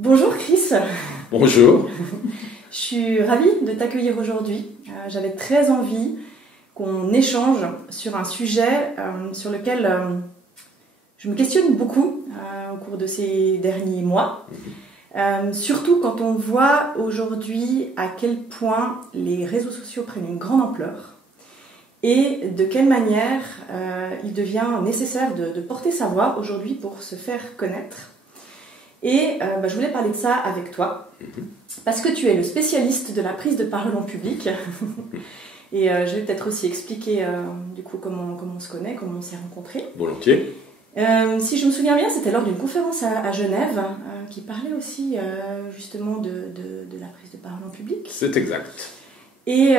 Bonjour Chris. Bonjour. Je suis ravie de t'accueillir aujourd'hui. J'avais très envie qu'on échange sur un sujet sur lequel je me questionne beaucoup au cours de ces derniers mois. Surtout quand on voit aujourd'hui à quel point les réseaux sociaux prennent une grande ampleur et de quelle manière il devient nécessaire de porter sa voix aujourd'hui pour se faire connaître. Et je voulais parler de ça avec toi, parce que tu es le spécialiste de la prise de parole en public. Et je vais peut-être aussi expliquer du coup comment on se connaît, comment on s'est rencontrés. Volontiers. Si je me souviens bien, c'était lors d'une conférence à Genève qui parlait aussi justement de la prise de parole en public. C'est exact. Et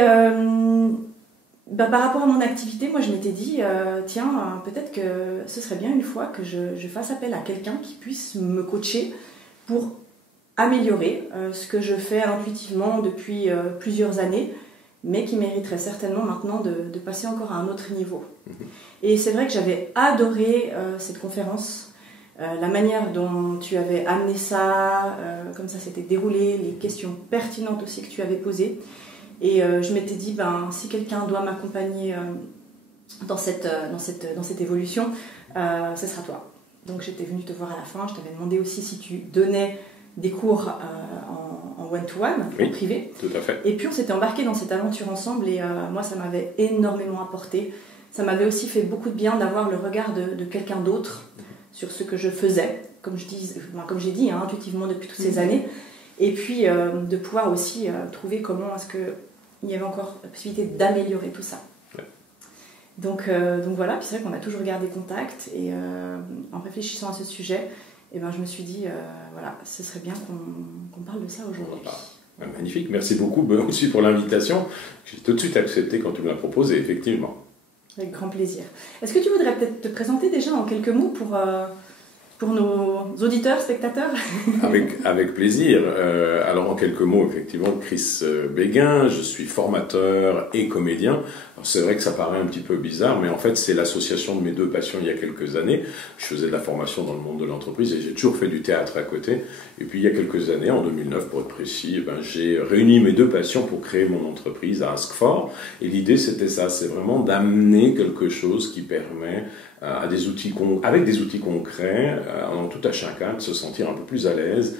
par rapport à mon activité, moi je m'étais dit, tiens, peut-être que ce serait bien une fois que je fasse appel à quelqu'un qui puisse me coacher pour améliorer ce que je fais intuitivement depuis plusieurs années, mais qui mériterait certainement maintenant de passer encore à un autre niveau. Et c'est vrai que j'avais adoré cette conférence, la manière dont tu avais amené ça, comme ça s'était déroulé, les questions pertinentes aussi que tu avais posées. Et je m'étais dit, si quelqu'un doit m'accompagner dans cette évolution, ce sera toi. Donc j'étais venue te voir à la fin, je t'avais demandé aussi si tu donnais des cours en one-to-one, oui, en privé. Tout à fait. Et puis on s'était embarqué dans cette aventure ensemble et moi ça m'avait énormément apporté. Ça m'avait aussi fait beaucoup de bien d'avoir le regard de quelqu'un d'autre sur ce que je faisais, comme j'ai dit, intuitivement depuis toutes ces années. Et puis de pouvoir aussi trouver comment est-ce qu'il y avait encore la possibilité d'améliorer tout ça. Ouais. Donc voilà, puis c'est vrai qu'on a toujours gardé contact et en réfléchissant à ce sujet, je me suis dit, voilà, ce serait bien qu'on parle de ça aujourd'hui. Magnifique, merci beaucoup aussi pour l'invitation. J'ai tout de suite accepté quand tu me l'as proposé, effectivement. Avec grand plaisir. Est-ce que tu voudrais peut-être te présenter déjà en quelques mots pour nos auditeurs, spectateurs? Avec plaisir. Alors en quelques mots, effectivement, Chris Béguin, je suis formateur et comédien. Alors, c'est vrai que ça paraît un petit peu bizarre, mais en fait c'est l'association de mes deux passions il y a quelques années. Je faisais de la formation dans le monde de l'entreprise et j'ai toujours fait du théâtre à côté. Et puis il y a quelques années, en 2009 pour être précis, j'ai réuni mes deux passions pour créer mon entreprise à Ask4. Et l'idée c'était ça, c'est vraiment d'amener quelque chose qui permet avec des outils concrets, en tout à chacun de se sentir un peu plus à l'aise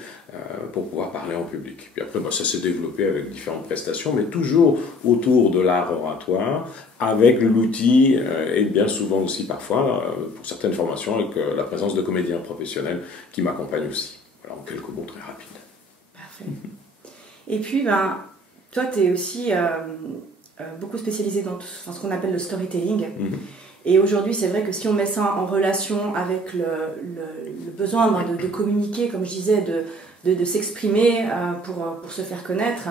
pour pouvoir parler en public. Puis après, ça s'est développé avec différentes prestations, mais toujours autour de l'art oratoire, avec l'outil, et bien souvent aussi parfois, pour certaines formations, avec la présence de comédiens professionnels qui m'accompagnent aussi. Voilà, en quelques mots très rapides. Parfait. Et puis, toi, tu es aussi beaucoup spécialisé dans ce qu'on appelle le storytelling. Et aujourd'hui, c'est vrai que si on met ça en relation avec le besoin de communiquer, comme je disais, de s'exprimer pour se faire connaître,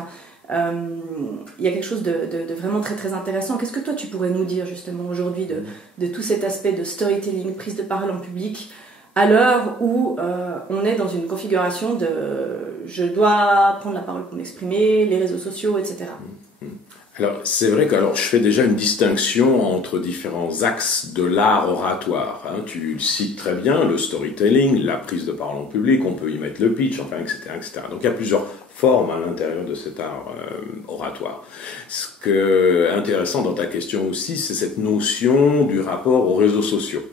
il y a quelque chose de vraiment très très intéressant. Qu'est-ce que toi tu pourrais nous dire justement aujourd'hui de tout cet aspect de storytelling, prise de parole en public, à l'heure où on est dans une configuration de je dois prendre la parole pour m'exprimer, les réseaux sociaux, etc. Alors, c'est vrai que je fais déjà une distinction entre différents axes de l'art oratoire. Tu le cites très bien, le storytelling, la prise de parole en public, on peut y mettre le pitch, enfin, etc., etc. Donc, il y a plusieurs formes à l'intérieur de cet art oratoire. Ce qui est intéressant dans ta question aussi, c'est cette notion du rapport aux réseaux sociaux.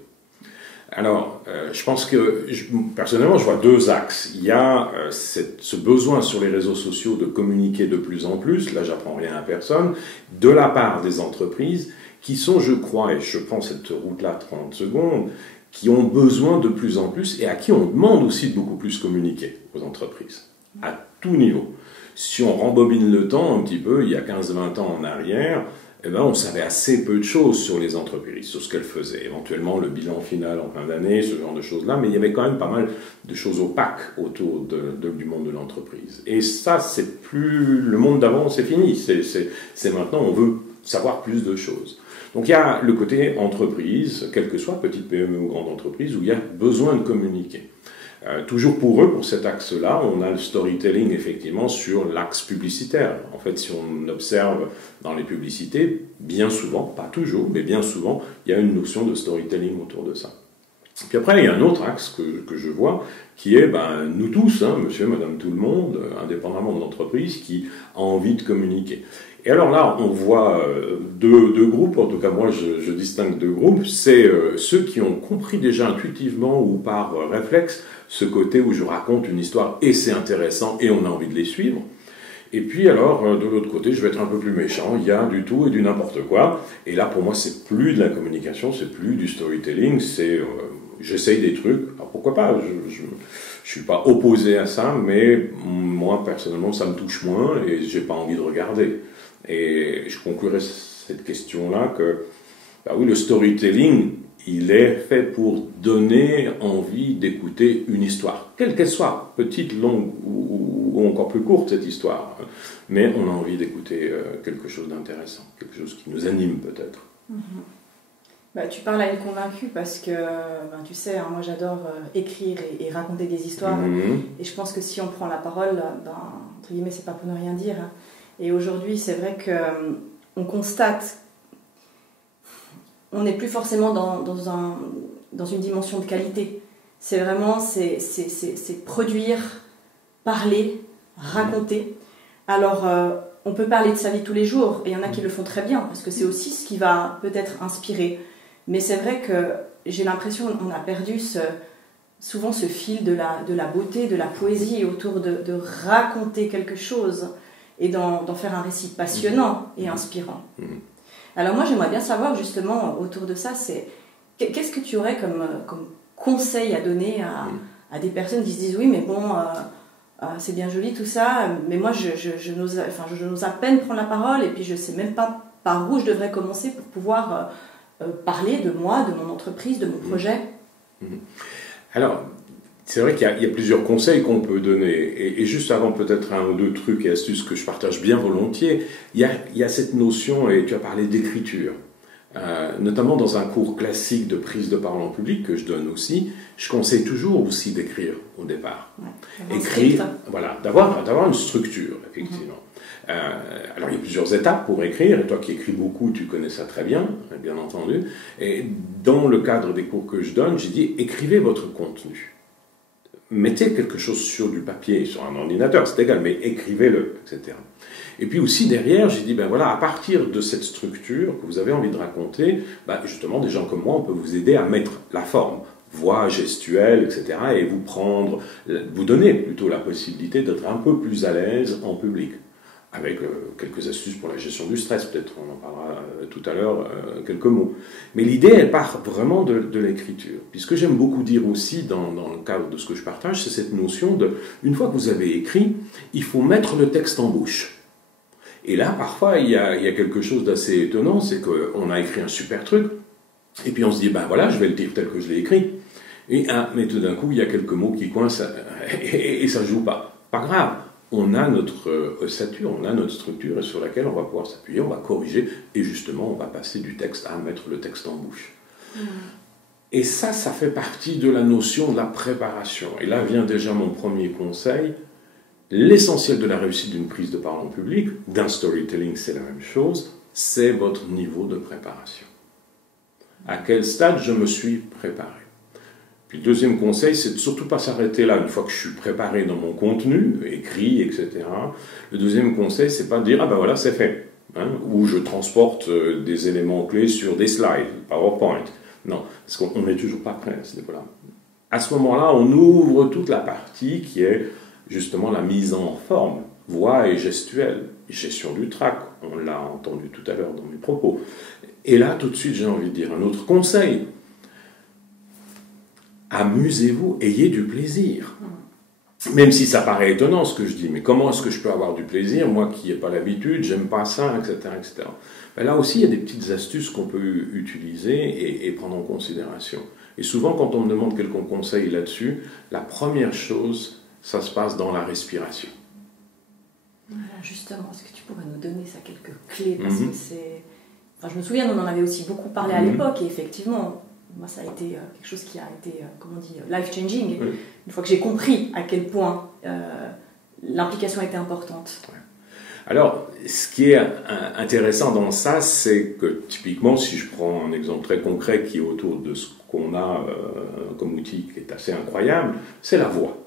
Alors, je pense que, personnellement, je vois deux axes. Il y a ce besoin sur les réseaux sociaux de communiquer de plus en plus, là j'apprends rien à personne, de la part des entreprises qui sont, je crois, et je prends cette route-là 30 secondes, qui ont besoin de plus en plus et à qui on demande aussi de beaucoup plus communiquer aux entreprises, à tout niveau. Si on rembobine le temps un petit peu, il y a 15-20 ans en arrière, on savait assez peu de choses sur les entreprises, sur ce qu'elles faisaient, éventuellement le bilan final en fin d'année, ce genre de choses-là, mais il y avait quand même pas mal de choses opaques autour du monde de l'entreprise. Et ça, c'est plus le monde d'avant, c'est fini. C'est maintenant, on veut savoir plus de choses. Donc il y a le côté entreprise, quelle que soit petite PME ou grande entreprise, où il y a besoin de communiquer. Toujours pour eux, pour cet axe-là, on a le storytelling effectivement sur l'axe publicitaire. En fait, si on observe dans les publicités, bien souvent, pas toujours, mais bien souvent, il y a une notion de storytelling autour de ça. Puis après, il y a un autre axe que je vois, qui est nous tous, monsieur, madame, tout le monde, indépendamment de l'entreprise, qui a envie de communiquer. Et alors là, on voit deux groupes, en tout cas moi je distingue deux groupes, c'est ceux qui ont compris déjà intuitivement ou par réflexe ce côté où je raconte une histoire et c'est intéressant et on a envie de les suivre. Et puis alors, de l'autre côté, je vais être un peu plus méchant, il y a du tout et du n'importe quoi. Et là, pour moi, c'est plus de la communication, c'est plus du storytelling, c'est j'essaye des trucs. Alors pourquoi pas, je suis pas opposé à ça, mais moi, personnellement, ça me touche moins et j'ai pas envie de regarder. Et je conclurai cette question-là que, oui, le storytelling, il est fait pour donner envie d'écouter une histoire, quelle qu'elle soit, petite, longue ou encore plus courte cette histoire. Mais on a envie d'écouter quelque chose d'intéressant, quelque chose qui nous anime peut-être. Tu parles à une convaincue parce que, tu sais, moi j'adore écrire et raconter des histoires. Et je pense que si on prend la parole, entre guillemets, c'est pas pour ne rien dire. Et aujourd'hui, c'est vrai qu'on constate, on n'est plus forcément dans une dimension de qualité. C'est vraiment, c'est produire, parler, raconter. Alors, on peut parler de sa vie tous les jours, et il y en a qui le font très bien, parce que c'est aussi ce qui va peut-être inspirer. Mais c'est vrai que j'ai l'impression qu'on a perdu souvent ce fil de la beauté, de la poésie, autour de raconter quelque chose, et d'en faire un récit passionnant et inspirant. Alors moi, j'aimerais bien savoir, justement, autour de ça, qu'est-ce que tu aurais comme conseil à donner à des personnes qui se disent « Oui, mais bon, c'est bien joli tout ça, mais moi, je n'ose à peine prendre la parole, et puis je ne sais même pas par où je devrais commencer pour pouvoir parler de moi, de mon entreprise, de mon projet. » Alors, c'est vrai qu'il y a plusieurs conseils qu'on peut donner. Et juste avant peut-être un ou deux trucs et astuces que je partage bien volontiers, il y a cette notion, et tu as parlé d'écriture. Notamment dans un cours classique de prise de parole en public que je donne aussi, je conseille toujours aussi d'écrire au départ. Écrire, voilà, d'avoir une structure, effectivement. Alors il y a plusieurs étapes pour écrire, et toi qui écris beaucoup, tu connais ça très bien entendu. Et dans le cadre des cours que je donne, j'ai dit écrivez votre contenu. Mettez quelque chose sur du papier, sur un ordinateur, c'est égal, mais écrivez-le, etc. Et puis aussi derrière, j'ai dit, à partir de cette structure que vous avez envie de raconter, justement, des gens comme moi, on peut vous aider à mettre la forme, voix, gestuelle, etc. et vous donner plutôt la possibilité d'être un peu plus à l'aise en public. Avec quelques astuces pour la gestion du stress, peut-être, on en parlera tout à l'heure, quelques mots. Mais l'idée, elle part vraiment de l'écriture. Puis ce que j'aime beaucoup dire aussi dans le cadre de ce que je partage, c'est cette notion une fois que vous avez écrit, il faut mettre le texte en bouche. Et là, parfois, il y a quelque chose d'assez étonnant, c'est qu'on a écrit un super truc, et puis on se dit, voilà, je vais le dire tel que je l'ai écrit. Mais tout d'un coup, il y a quelques mots qui coincent, et ça ne joue pas. Pas grave. On a notre ossature, on a notre structure et sur laquelle on va pouvoir s'appuyer, on va corriger et justement on va passer du texte à mettre le texte en bouche. Et ça fait partie de la notion de la préparation. Et là vient déjà mon premier conseil. L'essentiel de la réussite d'une prise de parole en public, d'un storytelling c'est la même chose, c'est votre niveau de préparation. À quel stade je me suis préparé? Puis le deuxième conseil, c'est de surtout pas s'arrêter là, une fois que je suis préparé dans mon contenu, écrit, etc. Le deuxième conseil, c'est pas de dire, voilà, c'est fait. Ou je transporte des éléments clés sur des slides, PowerPoint. Non, parce qu'on n'est toujours pas prêt à ce niveau-là. À ce moment-là, on ouvre toute la partie qui est justement la mise en forme, voix et gestuelle, gestion du trac, on l'a entendu tout à l'heure dans mes propos. Et là, tout de suite, j'ai envie de dire un autre conseil. Amusez-vous, ayez du plaisir. Même si ça paraît étonnant ce que je dis, mais comment est-ce que je peux avoir du plaisir, moi qui n'ai pas l'habitude, j'aime pas ça, etc. etc. Là aussi, il y a des petites astuces qu'on peut utiliser et prendre en considération. Et souvent, quand on me demande quelques conseils là-dessus, la première chose, ça se passe dans la respiration. Justement, est-ce que tu pourrais nous donner ça quelques clés parce que c'est... je me souviens, on en avait aussi beaucoup parlé à l'époque, et effectivement... Moi, ça a été quelque chose qui a été, life-changing. Une fois que j'ai compris à quel point l'implication était importante. Alors, ce qui est intéressant dans ça, c'est que typiquement, si je prends un exemple très concret qui est autour de ce qu'on a comme outil qui est assez incroyable, c'est la voix.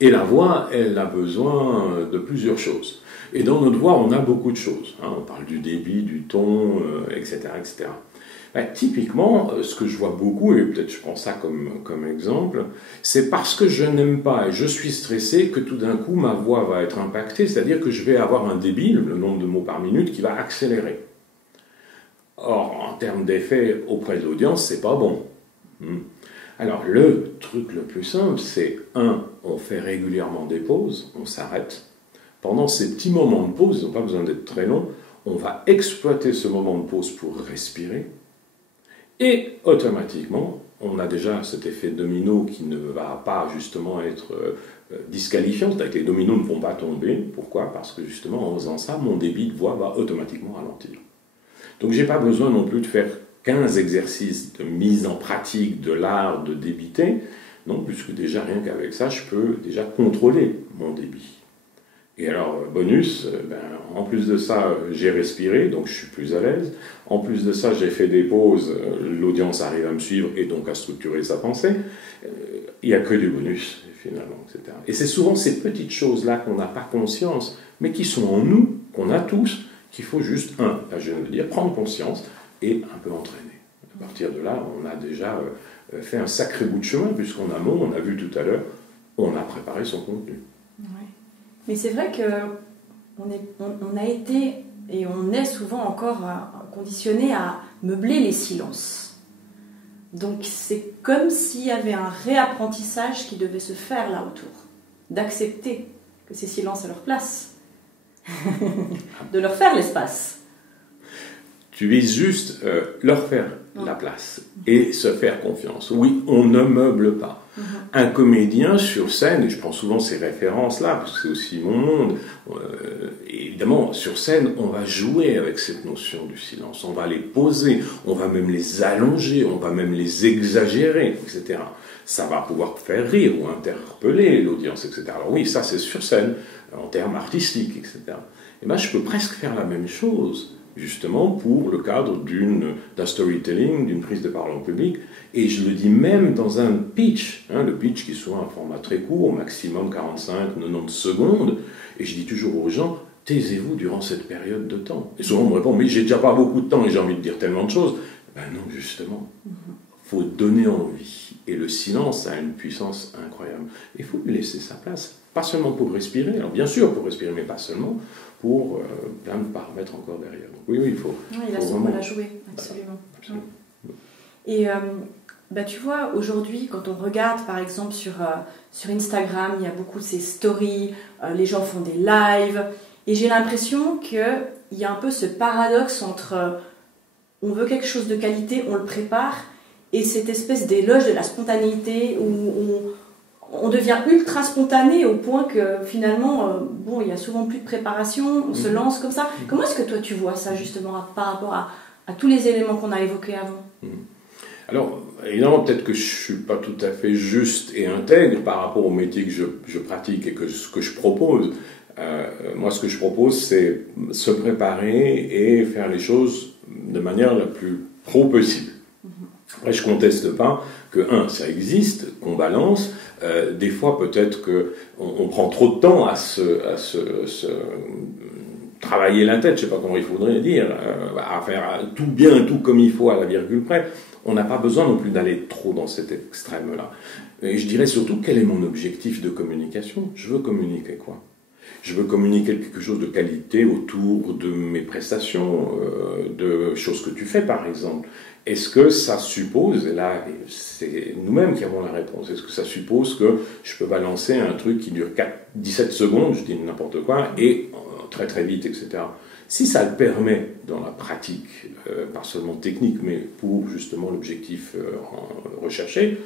Et la voix, elle a besoin de plusieurs choses. Et dans notre voix, on a beaucoup de choses. Hein. On parle du débit, du ton, etc., etc. Ben, typiquement, ce que je vois beaucoup, et peut-être je prends ça comme exemple, c'est parce que je n'aime pas et je suis stressé que tout d'un coup ma voix va être impactée, c'est-à-dire que je vais avoir un débit, le nombre de mots par minute, qui va accélérer. Or, en termes d'effet auprès de l'audience, c'est pas bon. Alors, le truc le plus simple, c'est on fait régulièrement des pauses, on s'arrête. Pendant ces petits moments de pause, ils n'ont pas besoin d'être très longs, on va exploiter ce moment de pause pour respirer. Et automatiquement, on a déjà cet effet domino qui ne va pas justement être disqualifiant, c'est-à-dire que les dominos ne vont pas tomber. Pourquoi? Parce que justement, en faisant ça, mon débit de voix va automatiquement ralentir. Donc, je n'ai pas besoin non plus de faire 15 exercices de mise en pratique de l'art de débiter, non, puisque déjà, rien qu'avec ça, je peux déjà contrôler mon débit. Et alors, bonus, en plus de ça, j'ai respiré, donc je suis plus à l'aise. En plus de ça, j'ai fait des pauses, l'audience arrive à me suivre et donc à structurer sa pensée. Il n'y a que du bonus, finalement, etc. Et c'est souvent ces petites choses-là qu'on n'a pas conscience, mais qui sont en nous, qu'on a tous, qu'il faut juste, je viens de dire, prendre conscience et un peu entraîner. À partir de là, on a déjà fait un sacré bout de chemin, puisqu'en amont, on a vu tout à l'heure, on a préparé son contenu. Ouais. Mais c'est vrai qu'on a été, et on est souvent encore conditionné à meubler les silences. Donc c'est comme s'il y avait un réapprentissage qui devait se faire là autour, d'accepter que ces silences aient leur place, de leur faire l'espace. Tu vises juste leur faire la place et se faire confiance. Oui, on ne meuble pas. Un comédien sur scène, et je prends souvent ces références-là, parce que c'est aussi mon monde, évidemment, sur scène, on va jouer avec cette notion du silence, on va les poser, on va même les allonger, on va même les exagérer, etc. Ça va pouvoir faire rire ou interpeller l'audience, etc. Alors oui, ça c'est sur scène, en termes artistiques, etc. Et bien je peux presque faire la même chose, justement pour le cadre d'un storytelling, d'une prise de parole en public, et je le dis même dans un pitch, le pitch qui est souvent un format très court, au maximum 45-90 secondes, et je dis toujours aux gens, taisez-vous durant cette période de temps. Et souvent on me répond, mais j'ai déjà pas beaucoup de temps et j'ai envie de dire tellement de choses. Ben non, justement, faut donner envie, et le silence a une puissance incroyable. Il faut lui laisser sa place, pas seulement pour respirer, alors bien sûr pour respirer, mais pas seulement, pour plein de paramètres encore derrière. Donc, oui, il faut. Oui, il a son rôle à jouer, absolument. Absolument. Et tu vois, aujourd'hui, quand on regarde par exemple sur Instagram, il y a beaucoup de ces stories, les gens font des lives, et j'ai l'impression qu'il y a un peu ce paradoxe entre on veut quelque chose de qualité, on le prépare, et cette espèce d'éloge de la spontanéité où on devient ultra spontané au point que finalement, il y a souvent plus de préparation, on se lance comme ça. Comment est-ce que toi tu vois ça justement par rapport à tous les éléments qu'on a évoqués avant? Alors, évidemment, peut-être que je ne suis pas tout à fait juste et intègre par rapport au métier que je pratique et ce que je propose. Moi, ce que je propose, c'est se préparer et faire les choses de manière la plus pro possible. Après, je ne conteste pas que, ça existe, qu'on balance. Des fois, peut-être qu'on prend trop de temps à se travailler la tête, je ne sais pas comment il faudrait dire, à faire tout bien, tout comme il faut à la virgule près. On n'a pas besoin non plus d'aller trop dans cet extrême-là. Et je dirais surtout, quel est mon objectif de communication? Je veux communiquer quoi? Je veux communiquer quelque chose de qualité autour de mes prestations, de choses que tu fais par exemple. Est-ce que ça suppose, et là c'est nous-mêmes qui avons la réponse, est-ce que ça suppose que je peux balancer un truc qui dure 17 secondes, je dis n'importe quoi, et très très vite, etc. Si ça le permet dans la pratique, pas seulement technique, mais pour justement l'objectif recherché,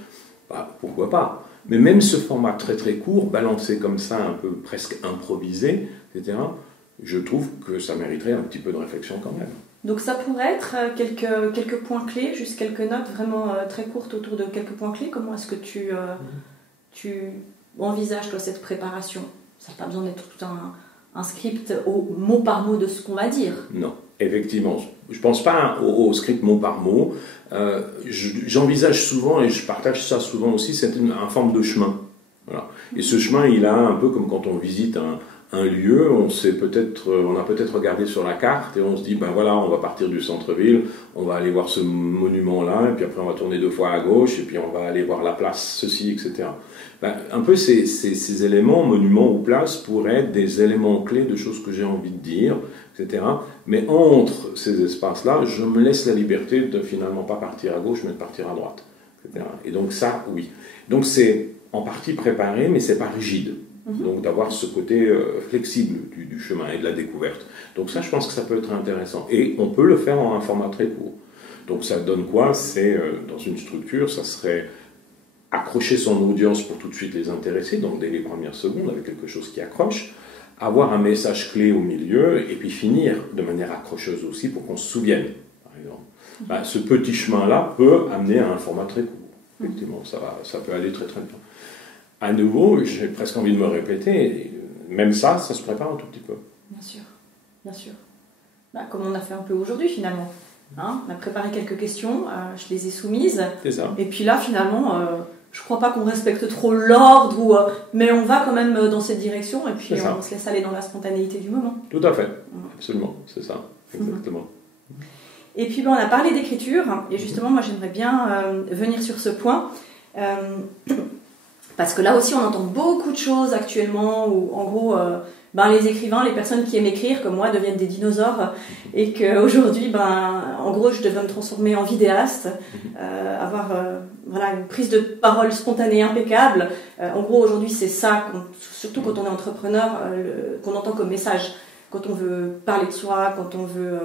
pourquoi pas? Mais même ce format très très court, balancé comme ça, un peu presque improvisé, etc., je trouve que ça mériterait un petit peu de réflexion quand même. Donc ça pourrait être quelques points clés, juste quelques notes vraiment très courtes autour de quelques points clés. Comment est-ce que tu envisages toi cette préparation? Ça n'a pas besoin d'être tout un script au mot par mot de ce qu'on va dire. Non, effectivement. Je ne pense pas au script mot par mot. J'envisage souvent, et je partage ça souvent aussi, c'est une forme de chemin. Voilà. Et ce chemin, il a un peu comme quand on visite un lieu, on a peut-être regardé sur la carte et on se dit, ben voilà, on va partir du centre-ville, on va aller voir ce monument-là, et puis après on va tourner 2 fois à gauche, et puis on va aller voir la place, ceci, etc. Ben, un peu ces éléments, monuments ou places, pourraient être des éléments clés de choses que j'ai envie de dire, etc. Mais entre ces espaces-là, je me laisse la liberté de finalement pas partir à gauche, mais de partir à droite, etc. Et donc ça, oui. Donc c'est en partie préparé, mais c'est pas rigide. Donc d'avoir ce côté flexible du chemin et de la découverte. Donc ça, je pense que ça peut être intéressant. Et on peut le faire en un format très court. Donc ça donne quoi? C'est, dans une structure, ça serait accrocher son audience pour tout de suite les intéresser, donc dès les premières secondes, avec quelque chose qui accroche, avoir un message clé au milieu, et puis finir de manière accrocheuse aussi pour qu'on se souvienne, par exemple. Ce petit chemin-là peut amener à un format très court. Effectivement, ça peut aller très très bien. À nouveau, j'ai presque envie de me répéter, même ça se prépare un tout petit peu. Bien sûr, bien sûr. Comme on a fait un peu aujourd'hui finalement. Hein, on a préparé quelques questions, je les ai soumises. C'est ça. Et puis là, finalement, je ne crois pas qu'on respecte trop l'ordre, mais on va quand même dans cette direction, et puis on se laisse aller dans la spontanéité du moment. Tout à fait, absolument, c'est ça, exactement. Et puis on a parlé d'écriture, et justement, moi j'aimerais bien venir sur ce point. Parce que là aussi, on entend beaucoup de choses actuellement où, en gros, les écrivains, les personnes qui aiment écrire, comme moi, deviennent des dinosaures et qu'aujourd'hui, en gros, je devrais me transformer en vidéaste, avoir une prise de parole spontanée impeccable. En gros, aujourd'hui, c'est ça, surtout quand on est entrepreneur, qu'on entend comme message. Quand on veut parler de soi, quand on veut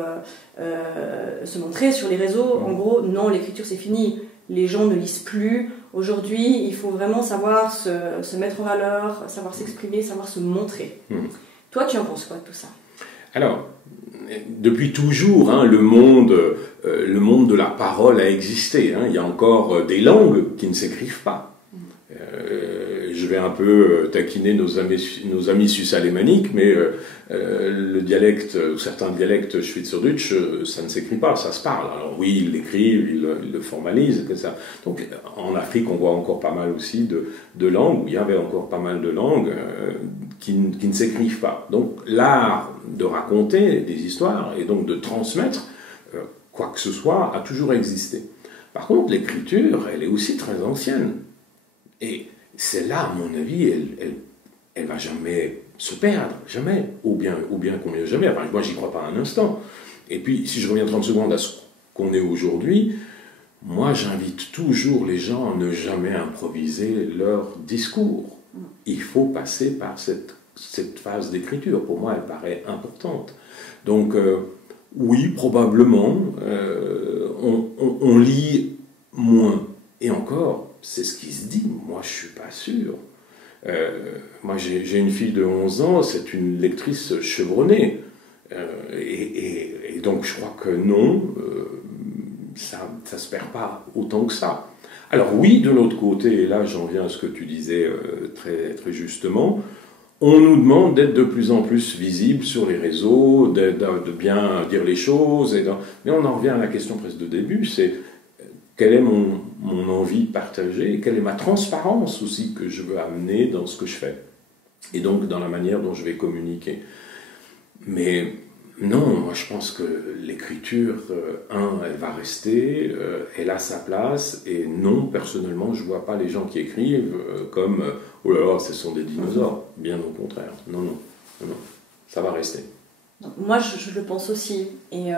se montrer sur les réseaux, en gros, non, l'écriture, c'est fini. Les gens ne lisent plus. Aujourd'hui, il faut vraiment savoir se mettre en valeur, savoir s'exprimer, savoir se montrer. Toi, tu en penses quoi de tout ça? Alors, depuis toujours, le monde de la parole a existé. Il y a encore des langues qui ne s'écrivent pas. Je vais un peu taquiner nos amis suisses alémaniques, mais le dialecte, certains dialectes schweizerdeutsch, ça ne s'écrit pas, ça se parle. Alors oui, ils l'écrivent, ils le formalisent, etc. Donc en Afrique, on voit encore pas mal aussi de langues, où il y avait encore pas mal de langues qui ne s'écrivent pas. Donc l'art de raconter des histoires et donc de transmettre quoi que ce soit a toujours existé. Par contre, l'écriture, elle est aussi très ancienne. Et celle-là, à mon avis, elle va jamais se perdre, jamais, ou bien qu'on n'ait jamais. Enfin, moi, j'y crois pas un instant. Et puis, si je reviens 30 secondes à ce qu'on est aujourd'hui, moi, j'invite toujours les gens à ne jamais improviser leur discours. Il faut passer par cette phase d'écriture. Pour moi, elle paraît importante. Donc, oui, probablement, on lit moins. Et encore, c'est ce qui se dit, moi je ne suis pas sûr. Moi j'ai une fille de 11 ans, c'est une lectrice chevronnée. Et donc je crois que non, ça ne se perd pas autant que ça. Alors oui, de l'autre côté, et là j'en viens à ce que tu disais très, très justement, on nous demande d'être de plus en plus visible sur les réseaux, de bien dire les choses, mais on en revient à la question presque de début, c'est quelle est mon envie de partager et quelle est ma transparence aussi que je veux amener dans ce que je fais et donc dans la manière dont je vais communiquer. Mais non, moi je pense que l'écriture, elle va rester, elle a sa place, et non, personnellement, je ne vois pas les gens qui écrivent comme « oh là là, ce sont des dinosaures », bien au contraire. Non, ça va rester. Donc, moi je le pense aussi, et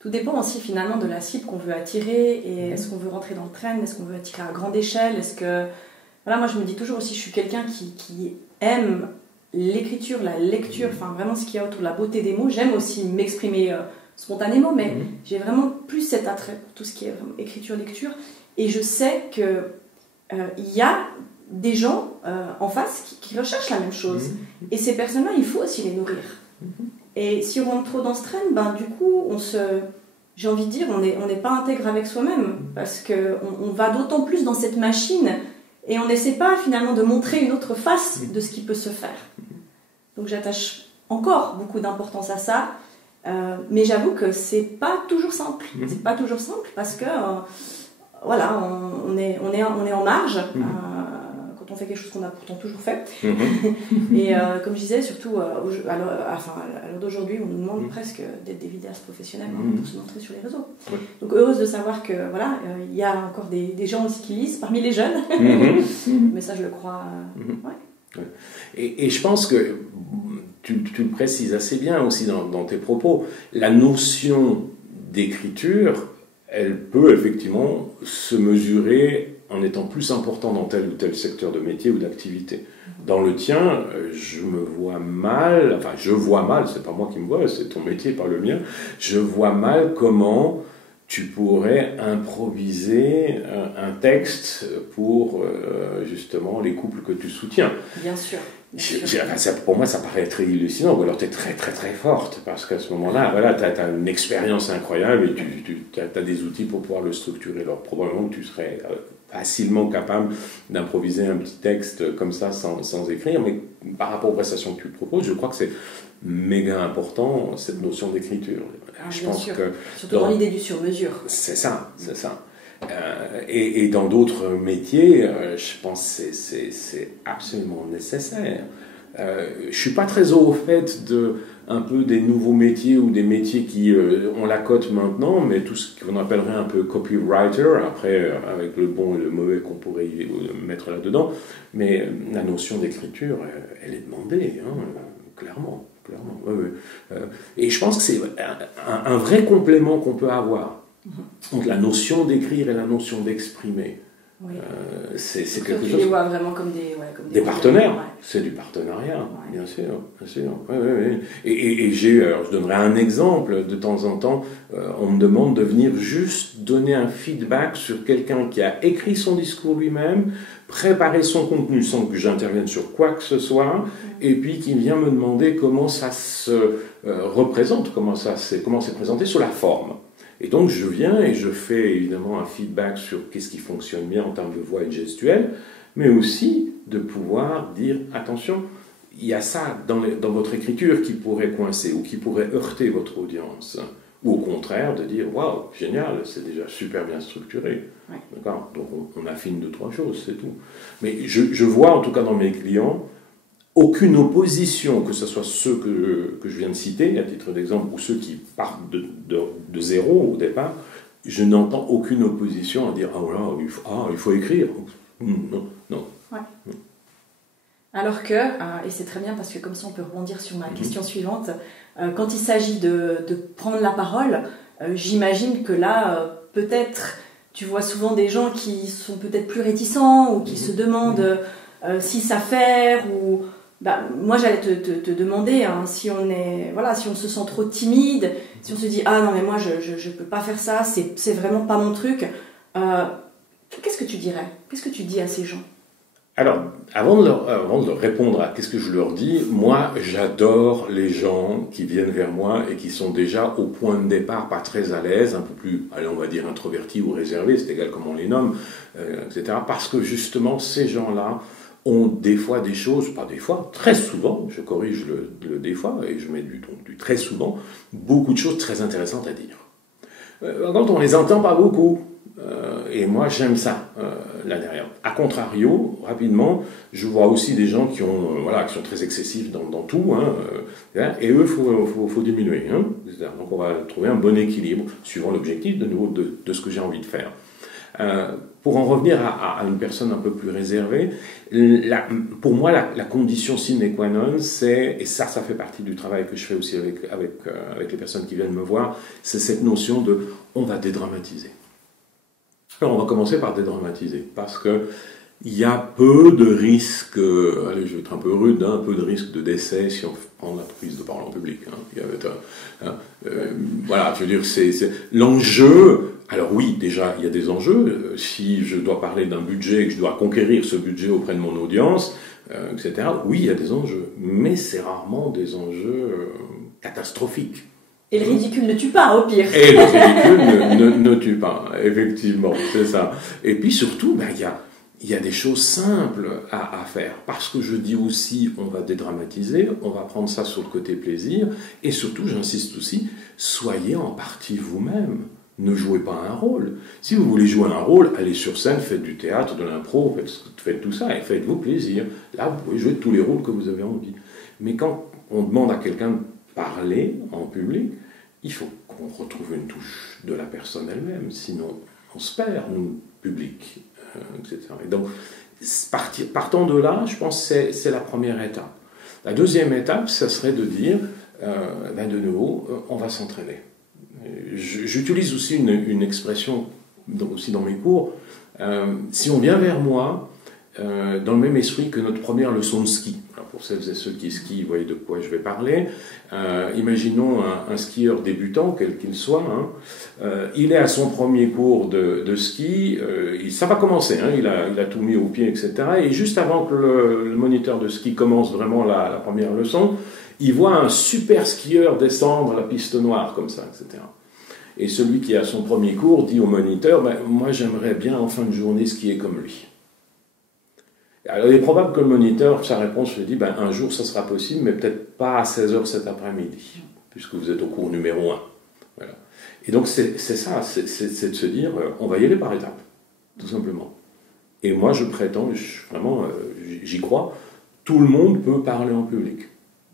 tout dépend aussi finalement de la cible qu'on veut attirer, et est-ce qu'on veut rentrer dans le trend, est-ce qu'on veut attirer à grande échelle, moi je me dis toujours aussi, je suis quelqu'un qui aime l'écriture, la lecture, enfin vraiment ce qu'il y a autour de la beauté des mots. J'aime aussi m'exprimer spontanément, mais j'ai vraiment plus cet attrait pour tout ce qui est écriture-lecture, et je sais que il y a des gens en face qui recherchent la même chose, et ces personnes-là, il faut aussi les nourrir. Et si on rentre trop dans ce trend, du coup, j'ai envie de dire, on n'est pas intègre avec soi-même, parce qu'on va d'autant plus dans cette machine, et on n'essaie pas finalement de montrer une autre face de ce qui peut se faire. Donc j'attache encore beaucoup d'importance à ça. Mais j'avoue que c'est pas toujours simple. C'est pas toujours simple parce que voilà, on est en marge quand on fait quelque chose qu'on a pourtant toujours fait. Et comme je disais, surtout à l'heure d'aujourd'hui, on nous demande presque d'être des vidéastes professionnels pour se montrer sur les réseaux. Donc heureuse de savoir que voilà, il y a encore des gens aussi qui lisent parmi les jeunes. Mais ça, je le crois. Ouais. Et je pense que tu le précises assez bien aussi dans tes propos, la notion d'écriture, elle peut effectivement se mesurer en étant plus important dans tel ou tel secteur de métier ou d'activité. Dans le tien, je vois mal, c'est pas moi qui me vois, c'est ton métier, pas le mien, je vois mal comment tu pourrais improviser un texte pour justement les couples que tu soutiens. Bien sûr. Pour moi, ça paraît très hallucinant, ou alors tu es très très très forte, parce qu'à ce moment-là, voilà, tu as une expérience incroyable et tu as des outils pour pouvoir le structurer. Alors probablement que tu serais facilement capable d'improviser un petit texte comme ça sans écrire, mais par rapport aux prestations que tu proposes, je crois que c'est méga important, cette notion d'écriture. Je pense sûr. que surtout dans l'idée du sur-mesure. C'est ça. Et dans d'autres métiers, je pense que c'est absolument nécessaire. Je suis pas très au fait un peu des nouveaux métiers ou des métiers qui ont la cote maintenant, mais tout ce qu'on appellerait un peu copywriter, après avec le bon et le mauvais qu'on pourrait mettre là-dedans, mais la notion d'écriture, elle est demandée, clairement. Et je pense que c'est un vrai complément qu'on peut avoir entre la notion d'écrire et la notion d'exprimer. Oui. C'est quelque chose. chose. Tu les vois vraiment comme des partenaires. Ouais. C'est du partenariat, bien sûr. Ouais. Et je donnerai un exemple. De temps en temps, on me demande de venir juste donner un feedback sur quelqu'un qui a écrit son discours lui-même, préparé son contenu sans que j'intervienne sur quoi que ce soit, et puis qui vient me demander comment ça se représente, comment c'est présenté sous la forme. Et donc je viens et je fais évidemment un feedback sur qu'est-ce qui fonctionne bien en termes de voix et de gestuelle, mais aussi de pouvoir dire attention, il y a ça dans votre écriture qui pourrait coincer ou qui pourrait heurter votre audience. Ou au contraire de dire waouh, génial, c'est déjà super bien structuré. Ouais. D'accord ? Donc on affine 2-3 choses, c'est tout. Mais je vois en tout cas dans mes clients aucune opposition, que ce soit ceux que je viens de citer, à titre d'exemple, ou ceux qui partent de zéro au départ, je n'entends aucune opposition à dire « Ah voilà, il faut écrire ». Non. Ouais. Alors que, et c'est très bien parce que comme ça on peut rebondir sur ma question suivante, quand il s'agit de prendre la parole, j'imagine que là, peut-être, tu vois souvent des gens qui sont peut-être plus réticents ou qui se demandent si ça faire ou... moi j'allais te demander si on se sent trop timide, si on se dit ah non mais moi je peux pas faire ça, c'est vraiment pas mon truc. Qu'est-ce que tu dirais? Qu'est-ce que tu dis à ces gens? Alors, avant de leur répondre à qu'est-ce que je leur dis, moi j'adore les gens qui viennent vers moi et qui sont déjà au point de départ pas très à l'aise, un peu plus, allez, on va dire introvertis ou réservés, c'est égal comment on les nomme, etc. Parce que justement ces gens-là ont des fois des choses, pas des fois, très souvent, je corrige le des fois et je mets du très souvent, beaucoup de choses très intéressantes à dire. Quand on les entend pas beaucoup, et moi j'aime ça là derrière. A contrario, rapidement, je vois aussi des gens qui sont très excessifs dans tout, et eux, faut diminuer. Donc on va trouver un bon équilibre suivant l'objectif de nouveau de ce que j'ai envie de faire. Pour en revenir à une personne un peu plus réservée, pour moi, la condition sine qua non, et ça fait partie du travail que je fais aussi avec les personnes qui viennent me voir, c'est cette notion de on va dédramatiser. Alors, on va commencer par dédramatiser, parce que il y a peu de risques, allez, je vais être un peu rude, un peu de risque de décès si on prend la prise de parole en public. Voilà, je veux dire, c'est l'enjeu. Alors oui, déjà, il y a des enjeux. Si je dois parler d'un budget et que je dois conquérir ce budget auprès de mon audience, etc., oui, il y a des enjeux. Mais c'est rarement des enjeux catastrophiques. Et le ridicule ne tue pas, au pire. Et le ridicule ne tue pas, effectivement, c'est ça. Et puis surtout, il y a il y a des choses simples à faire. Parce que je dis aussi, on va dédramatiser, on va prendre ça sur le côté plaisir, et surtout, j'insiste aussi, soyez en partie vous-même. Ne jouez pas un rôle. Si vous voulez jouer un rôle, allez sur scène, faites du théâtre, de l'impro, faites tout ça, et faites-vous plaisir. Là, vous pouvez jouer tous les rôles que vous avez envie. Mais quand on demande à quelqu'un de parler en public, il faut qu'on retrouve une touche de la personne elle-même, sinon on se perd, nous, public, etc. Et donc, partant de là, je pense que c'est la première étape. La deuxième étape, ça serait de dire, de nouveau, on va s'entraîner. J'utilise aussi une expression, aussi dans mes cours, si on vient vers moi, dans le même esprit que notre première leçon de ski. Alors pour celles et ceux qui skient, vous voyez de quoi je vais parler. Imaginons un skieur débutant, quel qu'il soit. Il est à son premier cours de ski. Ça va commencer. Il a tout mis au pied, etc. Et juste avant que le moniteur de ski commence vraiment la première leçon, il voit un super skieur descendre la piste noire, comme ça, etc. Et celui qui a son premier cours dit au moniteur, moi j'aimerais bien en fin de journée skier comme lui. Alors il est probable que le moniteur, sa réponse lui dit, un jour ça sera possible, mais peut-être pas à 16h cet après-midi, puisque vous êtes au cours numéro 1. Voilà. Et donc c'est ça, c'est de se dire, on va y aller par étapes, tout simplement. Et moi je prétends, vraiment j'y crois, tout le monde peut parler en public.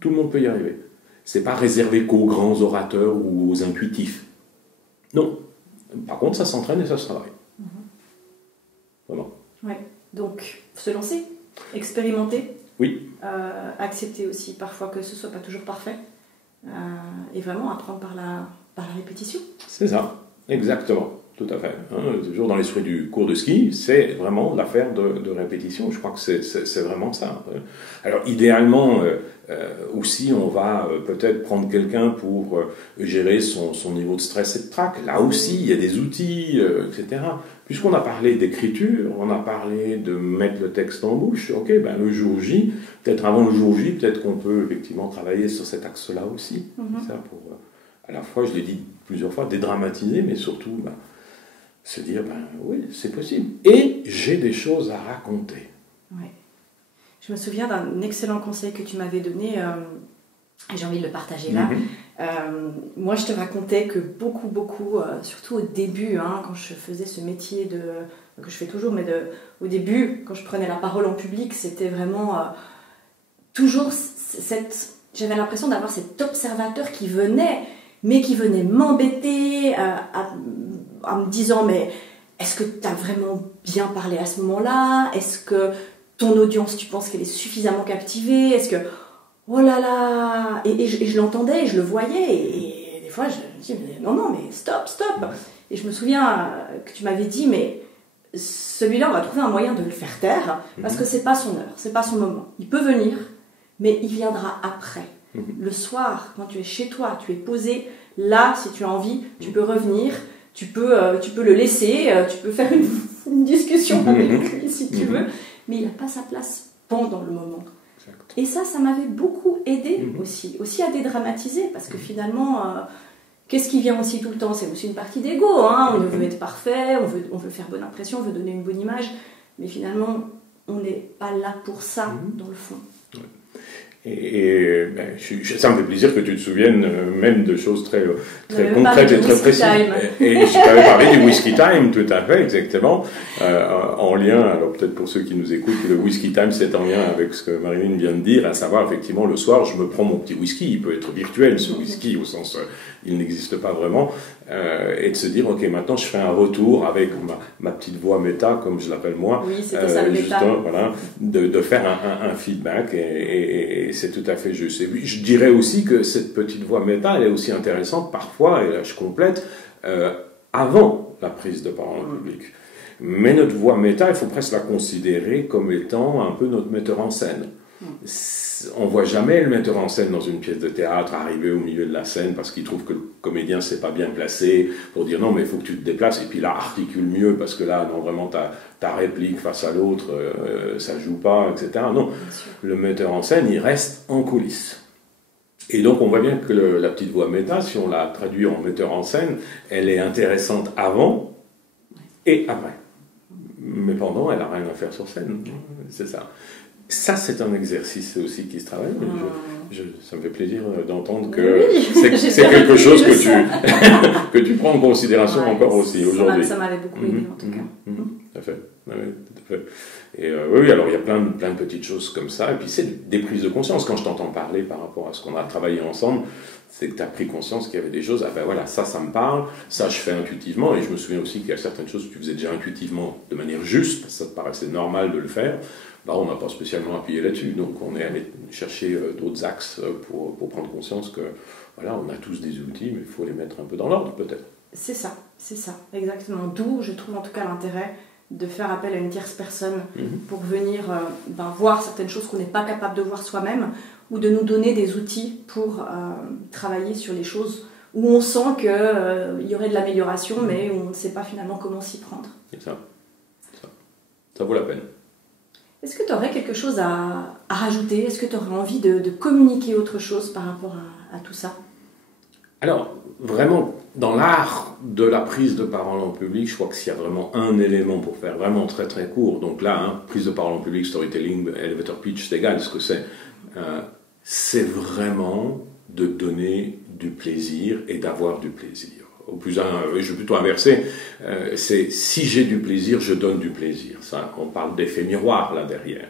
Tout le monde peut y arriver. C'est pas réservé qu'aux grands orateurs ou aux intuitifs. Non. Par contre, ça s'entraîne et ça se travaille. Vraiment. Ouais. Donc, se lancer, expérimenter. Oui. Accepter aussi parfois que ce soit pas toujours parfait. Et vraiment apprendre par la répétition. C'est ça. Exactement. Tout à fait. Toujours dans l'esprit du cours de ski, c'est vraiment l'affaire de répétition. Je crois que c'est vraiment ça. Alors, idéalement, aussi, on va peut-être prendre quelqu'un pour gérer son niveau de stress et de trac. Là aussi, il y a des outils, etc. Puisqu'on a parlé d'écriture, on a parlé de mettre le texte en bouche, ok, le jour J, peut-être avant le jour J, peut-être qu'on peut effectivement travailler sur cet axe-là aussi. Ça pour, à la fois, je l'ai dit plusieurs fois, dédramatiser, mais surtout se dire, oui, c'est possible. Et j'ai des choses à raconter. Ouais. Je me souviens d'un excellent conseil que tu m'avais donné, et j'ai envie de le partager là. Moi, je te racontais que beaucoup, surtout au début, quand je faisais ce métier que je fais toujours, mais au début, quand je prenais la parole en public, c'était vraiment toujours j'avais l'impression d'avoir cet observateur qui venait m'embêter en me disant, mais est-ce que tu as vraiment bien parlé à ce moment-là? Est-ce que ton audience, tu penses qu'elle est suffisamment captivée? Est-ce que... Oh là là! Et je l'entendais, et je le voyais, et des fois, je me dis, non, mais stop! Et je me souviens que tu m'avais dit, mais celui-là, on va trouver un moyen de le faire taire, parce que c'est pas son heure, c'est pas son moment. Il peut venir, mais il viendra après. Le soir, quand tu es chez toi, tu es posé, là, si tu as envie, tu peux revenir, tu peux le laisser, tu peux faire une discussion avec lui si tu veux, mais il n'a pas sa place pendant le moment. Exact. Et ça m'avait beaucoup aidé aussi à dédramatiser, parce que finalement, qu'est-ce qui vient aussi tout le temps? C'est aussi une partie d'ego, on veut être parfait, on veut faire bonne impression, on veut donner une bonne image, mais finalement, on n'est pas là pour ça, dans le fond. Et ça me fait plaisir que tu te souviennes même de choses très concrètes et très précises. Et je t'avais parlé du whisky time, tout à fait, exactement, en lien, alors peut-être pour ceux qui nous écoutent, le whisky time c'est en lien avec ce que Marilyn vient de dire, à savoir effectivement le soir je me prends mon petit whisky, il peut être virtuel ce whisky au sens il n'existe pas vraiment, et de se dire ok maintenant je fais un retour avec ma petite voix méta comme je l'appelle moi, oui, c'était ça, le méta. Voilà, de faire un feedback et c'est tout à fait juste. Et je dirais aussi que cette petite voix méta elle est aussi intéressante parfois, et là je complète, avant la prise de parole en public. Mais notre voix méta, il faut presque la considérer comme étant un peu notre metteur en scène. On voit jamais le metteur en scène dans une pièce de théâtre arriver au milieu de la scène parce qu'il trouve que le comédien s'est pas bien placé pour dire non mais il faut que tu te déplaces et puis là articule mieux parce que là non vraiment ta réplique face à l'autre ça joue pas, etc. Non, le metteur en scène il reste en coulisses. Et donc on voit bien que la petite voix méta, si on la traduit en metteur en scène, elle est intéressante avant et après. mais pendant, elle n'a rien à faire sur scène. C'est ça. Ça, c'est un exercice aussi qui se travaille. Ça me fait plaisir d'entendre que c'est quelque chose que tu prends en considération encore aussi aujourd'hui. Ça m'avait beaucoup aidé, en tout cas. Tout à fait. Oui, tout à fait. Et oui, alors il y a plein de petites choses comme ça. Et puis c'est des prises de conscience. Quand je t'entends parler par rapport à ce qu'on a travaillé ensemble, c'est que tu as pris conscience qu'il y avait des choses, voilà, ça me parle, ça je fais intuitivement. Et je me souviens aussi qu'il y a certaines choses que tu faisais déjà intuitivement de manière juste, ça te paraissait normal de le faire. Là, on n'a pas spécialement appuyé là-dessus, donc on est allé chercher d'autres axes pour prendre conscience que, voilà, on a tous des outils, mais il faut les mettre un peu dans l'ordre, peut-être. C'est ça, exactement. D'où, je trouve en tout cas l'intérêt de faire appel à une tierce personne pour venir voir certaines choses qu'on n'est pas capable de voir soi-même, ou de nous donner des outils pour travailler sur les choses où on sent qu'il y aurait de l'amélioration, mais où on ne sait pas finalement comment s'y prendre. C'est ça. Ça vaut la peine. Est-ce que tu aurais quelque chose à rajouter? Est-ce que tu aurais envie de communiquer autre chose par rapport à tout ça? Alors, vraiment, dans l'art de la prise de parole en public, je crois que s'il y a vraiment un élément pour faire vraiment très très court, donc là, prise de parole en public, storytelling, elevator pitch, c'est égal ce que c'est vraiment de donner du plaisir et d'avoir du plaisir. Au plus je vais plutôt inverser, c'est si j'ai du plaisir, je donne du plaisir. Ça, on parle d'effet miroir là derrière.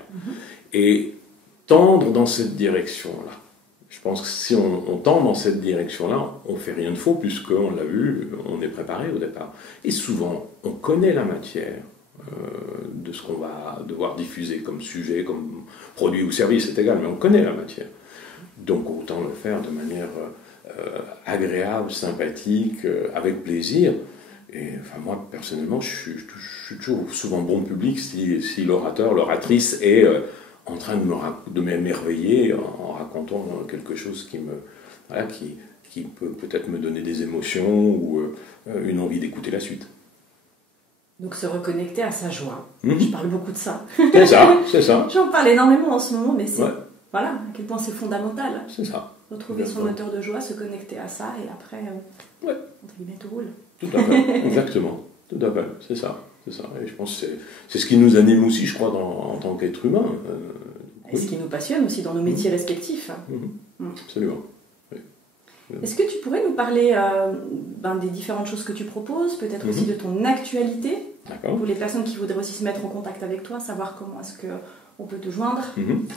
Et tendre dans cette direction-là. Je pense que si on tend dans cette direction-là, on ne fait rien de faux, puisqu'on l'a vu, on est préparé au départ. Et souvent, on connaît la matière de ce qu'on va devoir diffuser comme sujet, comme produit ou service, c'est égal, mais on connaît la matière. Donc autant le faire de manière agréable, sympathique, avec plaisir. Et enfin, moi, personnellement, je suis toujours souvent bon public si l'orateur, l'oratrice est en train de m'émerveiller en racontant quelque chose qui peut peut-être me donner des émotions ou une envie d'écouter la suite. Donc se reconnecter à sa joie. Je parle beaucoup de ça. C'est ça. J'en parle énormément en ce moment, mais c'est voilà, à quel point c'est fondamental. C'est ça. Retrouver son moteur de joie, se connecter à ça, et après, entre guillemets, tout roule. Tout à fait, exactement. Tout à fait, c'est ça. Et je pense que c'est ce qui nous anime aussi, je crois, en tant qu'être humain. Et ce qui nous passionne aussi dans nos métiers respectifs. Absolument. Oui. Est-ce que tu pourrais nous parler des différentes choses que tu proposes, peut-être aussi de ton actualité, pour les personnes qui voudraient aussi se mettre en contact avec toi, savoir comment est-ce qu'on peut te joindre?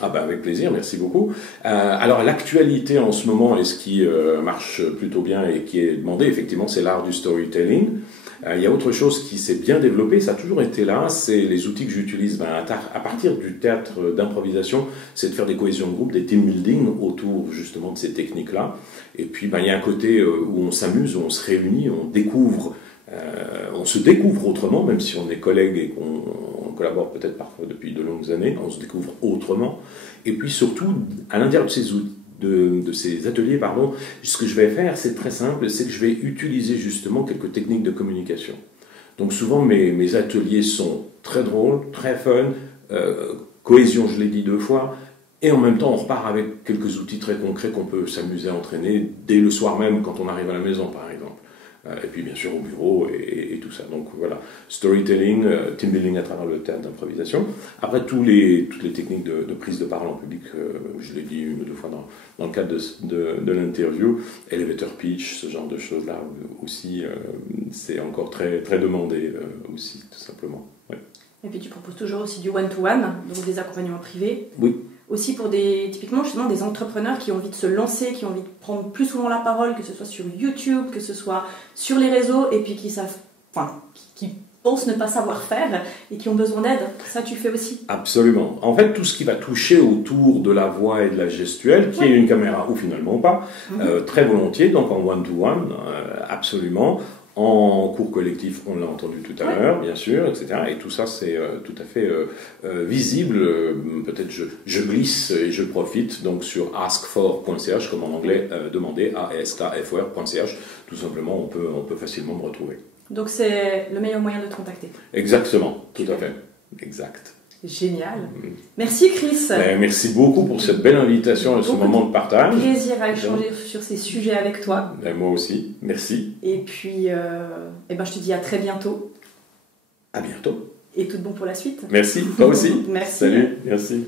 Avec plaisir, merci beaucoup. Alors l'actualité en ce moment, et ce qui marche plutôt bien et qui est demandé, effectivement, c'est l'art du storytelling. Il y a autre chose qui s'est bien développé, ça a toujours été là, c'est les outils que j'utilise à partir du théâtre d'improvisation, c'est de faire des cohésions de groupe, des team building autour justement de ces techniques-là. Et puis il y a un côté où on s'amuse, où on se réunit, on se découvre autrement, même si on est collègues et qu'on collabore peut-être parfois depuis de longues années, on se découvre autrement. Et puis surtout, à l'intérieur de ces outils, de ces ateliers, ce que je vais faire, c'est très simple, c'est que je vais utiliser justement quelques techniques de communication. Donc souvent, mes ateliers sont très drôles, très fun, cohésion, je l'ai dit 2 fois, et en même temps, on repart avec quelques outils très concrets qu'on peut s'amuser à entraîner dès le soir même, quand on arrive à la maison, par exemple. Et puis bien sûr au bureau et tout ça. Donc voilà, storytelling, team building à travers le théâtre d'improvisation. Après toutes les techniques de prise de parole en public, je l'ai dit 1 ou 2 fois dans le cadre de l'interview, elevator pitch, ce genre de choses-là aussi, c'est encore très, très demandé aussi, tout simplement. Ouais. Et puis tu proposes toujours aussi du one-to-one, donc des accompagnements privés. Oui. Aussi pour typiquement justement des entrepreneurs qui ont envie de se lancer, qui ont envie de prendre plus souvent la parole, que ce soit sur YouTube, que ce soit sur les réseaux, et puis qui pensent ne pas savoir faire et qui ont besoin d'aide. Ça, tu fais aussi? Absolument. En fait, tout ce qui va toucher autour de la voix et de la gestuelle, qui est une caméra ou finalement pas, très volontiers, donc en one-to-one, absolument. En cours collectif, on l'a entendu tout à l'heure, bien sûr, etc. Et tout ça, c'est tout à fait visible. Peut-être je glisse et je profite donc sur askfor.ch, comme en anglais, demander, askfor.ch. Tout simplement, on peut facilement me retrouver. Donc c'est le meilleur moyen de te contacter. Exactement, tout à fait. Exact. Génial. Merci Chris. Merci beaucoup pour cette belle invitation et ce moment de partage. Plaisir à échanger sur ces sujets avec toi. Moi aussi, merci. Et puis, je te dis à très bientôt. À bientôt. et tout bon pour la suite. Merci, toi aussi. Merci. Salut, merci.